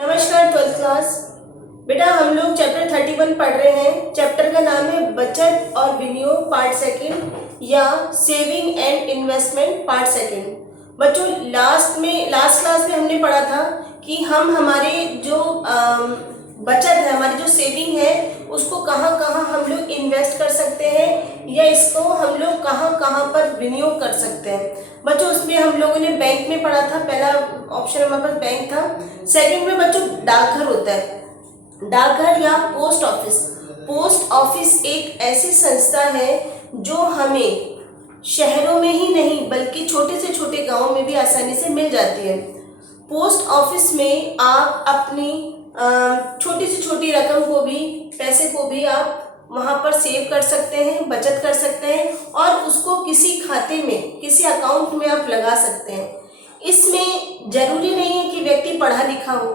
नमस्कार twelfth class. बेटा हम लोग चैप्टर 31 पढ़ रहे हैं। चैप्टर का नाम है बचत और विनियोग पार्ट सेकंड या saving and investment part second. बच्चों लास्ट क्लास में हमने पढ़ा था कि हम हमारे जो बचत है, हमारी जो सेविंग है, उसको कहाँ कहाँ हम लोग इन्वेस्ट कर सकते हैं या इसको हम लोग कहाँ कहाँ पर विनियोग कर सकते हैं। बच्चों उसमें हम लोगों ने बैंक में पढ़ा था, पहला ऑप्शन हमारे पास बैंक था। सेकंड में बच्चों डाकघर होता है, डाकघर या पोस्ट ऑफिस। पोस्ट ऑफिस एक ऐसी संस्था है जो हमें शहरों में ही नहीं बल्कि छोटे से छोटे गांव में भी आसानी से मिल जाती है। पोस्ट ऑफिस में आप अपनी छोटी से छोटी रकम को भी, पैसे को भी आप वहाँ पर सेव कर सकते हैं, बचत कर सकते हैं और उसको किसी खाते में, किसी अकाउंट में आप लगा सकते हैं। इसमें जरूरी नहीं है कि व्यक्ति पढ़ा लिखा हो।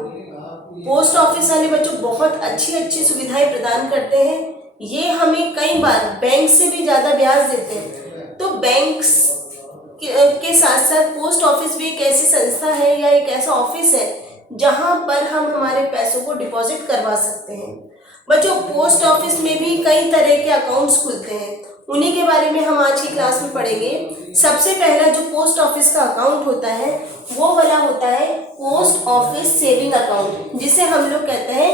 पोस्ट ऑफिस वाले बच्चों बहुत अच्छी अच्छी सुविधाएं प्रदान करते हैं। ये हमें कई बार बैंक से भी ज़्यादा ब्याज देते हैं। तो बैंक के साथ साथ पोस्ट ऑफिस भी एक ऐसी संस्था है या एक ऐसा ऑफिस है जहाँ पर हम हमारे पैसों को डिपॉजिट करवा सकते हैं। बच्चों पोस्ट ऑफिस में भी कई तरह के अकाउंट्स खुलते हैं, उन्हीं के बारे में हम आज की क्लास में पढ़ेंगे। सबसे पहला जो पोस्ट ऑफिस का अकाउंट होता है वो वाला होता है पोस्ट ऑफिस सेविंग अकाउंट, जिसे हम लोग कहते हैं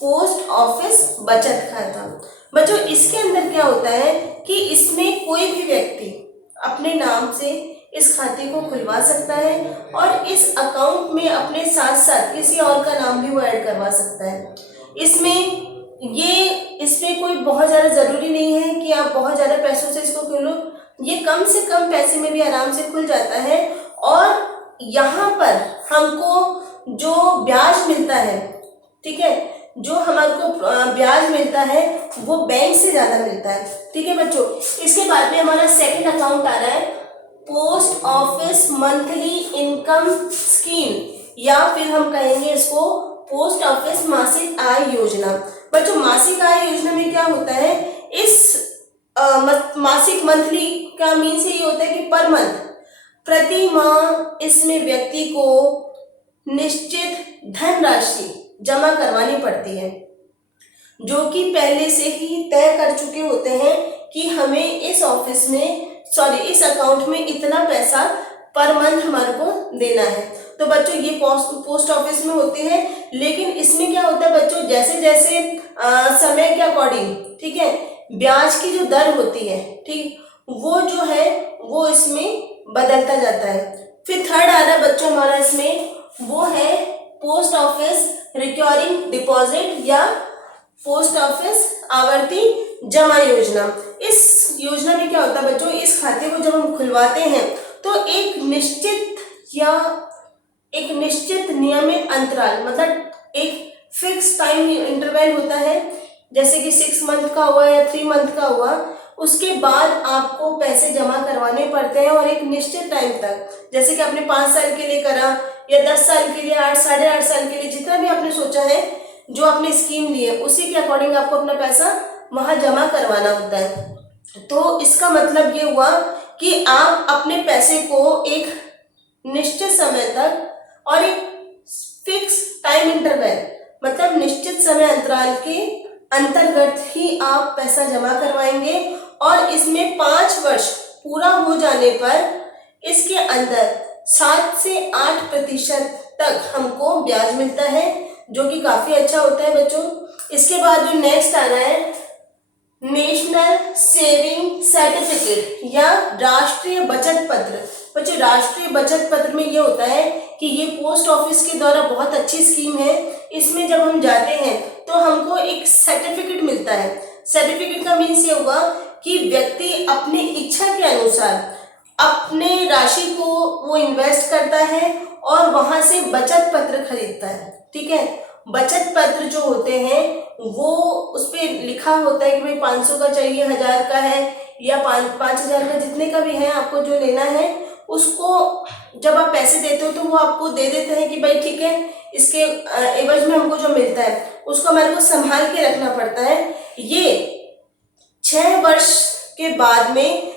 पोस्ट ऑफिस बचत खाता। बच्चों इसके अंदर क्या होता है कि इसमें कोई भी व्यक्ति अपने नाम से इस खाते को खुलवा सकता है और इस अकाउंट में अपने साथ साथ किसी और का नाम भी वो ऐड करवा सकता है। इसमें कोई बहुत ज़्यादा ज़रूरी नहीं है कि आप बहुत ज़्यादा पैसों से इसको खोलो। ये कम से कम पैसे में भी आराम से खुल जाता है और यहाँ पर हमको जो ब्याज मिलता है, ठीक है, जो हमारे को ब्याज मिलता है वो बैंक से ज़्यादा मिलता है। ठीक है बच्चों, इसके बाद में हमारा सेकंड अकाउंट आ रहा है post office monthly income scheme या फिर हम कहेंगे इसको पोस्ट ऑफिस मासिक आय योजना। बच्चों मासिक आय योजना में क्या होता है, इस मासिक मंथली का मीन्स ये होता है कि पर मंथ, प्रति माह इसमें व्यक्ति को निश्चित धनराशि जमा करवानी पड़ती है, जो कि पहले से ही तय कर चुके होते हैं कि हमें इस अकाउंट में इतना पैसा पर मंथ हमारे को देना है। तो बच्चों ये पोस्ट ऑफिस में होते हैं, लेकिन इसमें क्या होता है बच्चों, जैसे जैसे समय के अकॉर्डिंग, ठीक है, ब्याज की जो दर होती है, ठीक, वो जो है वो इसमें बदलता जाता है। फिर थर्ड आ रहा है बच्चों हमारा इसमें, वो है पोस्ट ऑफिस रिकरिंग डिपॉजिट या पोस्ट ऑफिस आवर्ती जमा योजना। इस योजना में क्या होता है बच्चों, इस खाते को जब हम खुलवाते हैं तो एक निश्चित नियमित अंतराल, मतलब एक फिक्स टाइम इंटरवल होता है, जैसे कि 6 मंथ का हुआ या 3 मंथ का हुआ, उसके बाद आपको पैसे जमा करवाने पड़ते हैं और एक निश्चित टाइम तक, जैसे कि आपने 5 साल के लिए करा या 10 साल के लिए, 8 साढ़े 8 साल के लिए, जितना भी आपने सोचा है, जो आपने स्कीम ली है उसी के अकॉर्डिंग आपको अपना पैसा वहां जमा करवाना होता है। तो इसका मतलब ये हुआ कि आप अपने पैसे को एक निश्चित समय तक और एक फिक्स टाइम इंटरवल, मतलब निश्चित समय अंतराल के अंतर्गत ही आप पैसा जमा करवाएंगे और इसमें 5 वर्ष पूरा हो जाने पर इसके अंदर 7 से 8% तक हमको ब्याज मिलता है, जो कि काफी अच्छा होता है बच्चों। इसके बाद जो नेक्स्ट आ रहा है नेशनल सेविंग सर्टिफिकेट या राष्ट्रीय बचत पत्र। बच्चों राष्ट्रीय बचत पत्र में ये होता है कि ये पोस्ट ऑफिस के द्वारा बहुत अच्छी स्कीम है। इसमें जब हम जाते हैं तो हमको एक सर्टिफिकेट मिलता है। सर्टिफिकेट का मीन्स ये हुआ कि व्यक्ति अपनी इच्छा के अनुसार अपने राशि को वो इन्वेस्ट करता है और वहां से बचत पत्र खरीदता है। ठीक है, बचत पत्र जो होते हैं वो उस पर लिखा होता है कि भाई 500 का चाहिए, 1000 का है या 5000 का, जितने का भी है आपको जो लेना है, उसको जब आप पैसे देते हो तो वो आपको दे देते हैं कि भाई ठीक है, इसके एवज में हमको जो मिलता है उसको हमारे को संभाल के रखना पड़ता है। ये 6 वर्ष के बाद में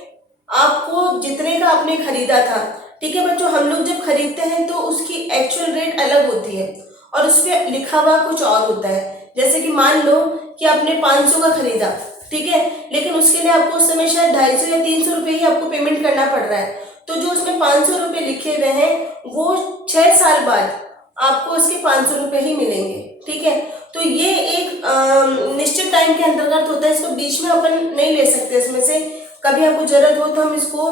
आपको जितने का आपने खरीदा था, ठीक है बच्चों, हम लोग जब खरीदते हैं तो उसकी एक्चुअल रेट अलग होती है और उस पर लिखा हुआ कुछ और होता है। जैसे कि मान लो कि आपने 500 का खरीदा, ठीक है, लेकिन उसके लिए आपको उस समय शायद 250 या 300 रुपये ही आपको पेमेंट करना पड़ रहा है, तो जो उसमें 500 रुपये लिखे हुए हैं वो 6 साल बाद आपको उसके 500 रुपये ही मिलेंगे, ठीक है। तो ये एक निश्चित टाइम के अंतर्गत होता है, इसको बीच में अपन नहीं ले सकते। इसमें से कभी आपको जरूरत हो तो हम इसको,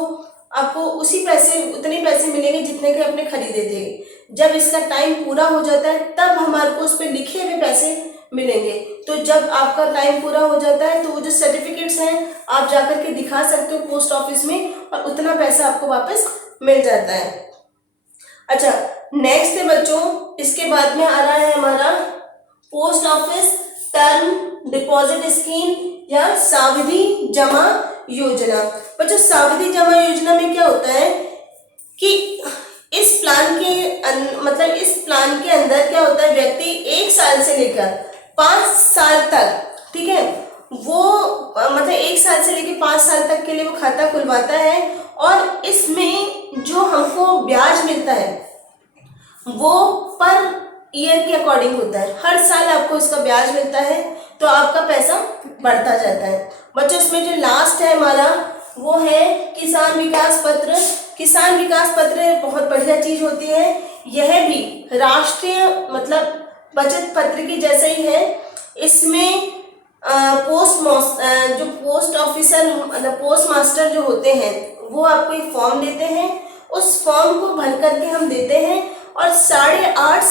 आपको उसी पैसे, उतने पैसे मिलेंगे जितने के आपने खरीदे थे। जब इसका टाइम पूरा हो जाता है तब हमारे को उस पर लिखे हुए पैसे मिलेंगे। तो जब आपका टाइम पूरा हो जाता है तो वो जो सर्टिफिकेट्स हैं आप जाकर के दिखा सकते हो पोस्ट ऑफिस में, और उतना पैसा आपको वापस मिल जाता है। अच्छा, नेक्स्ट है बच्चों, इसके बाद में आ रहा है हमारा post office term deposit scheme या सावधि जमा योजना। बच्चों, सावधि जमा योजना में क्या होता है कि इस प्लान के अंदर क्या होता है, व्यक्ति 1 साल से लेकर 5 साल तक, ठीक है, वो 1 साल से लेकर 5 साल तक के लिए वो खाता खुलवाता है, और इसमें जो हमको ब्याज मिलता है वो पर ईयर के अकॉर्डिंग होता है। हर साल आपको इसका ब्याज मिलता है, तो आपका पैसा बढ़ता जाता है। बच्चों, इसमें जो लास्ट है हमारा वो है किसान विकास पत्र। किसान विकास पत्र बहुत बढ़िया चीज होती है। यह भी राष्ट्रीय बचत पत्र की जैसे ही है। इसमें पोस्ट ऑफिसर पोस्ट मास्टर जो होते हैं वो आपको एक फॉर्म देते हैं, उस फॉर्म को भर करके हम देते हैं, और 8.5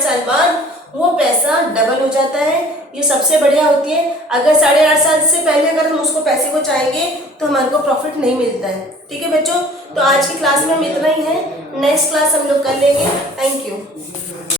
साल बाद वो पैसा डबल हो जाता है। ये सबसे बढ़िया होती है। अगर 8.5 साल से पहले अगर हम उसको पैसे को चाहेंगे तो हमारे को प्रॉफिट नहीं मिलता है, ठीक है बच्चों। तो आज की क्लास में हम इतना ही है, नेक्स्ट क्लास हम लोग कर लेंगे। Thank you.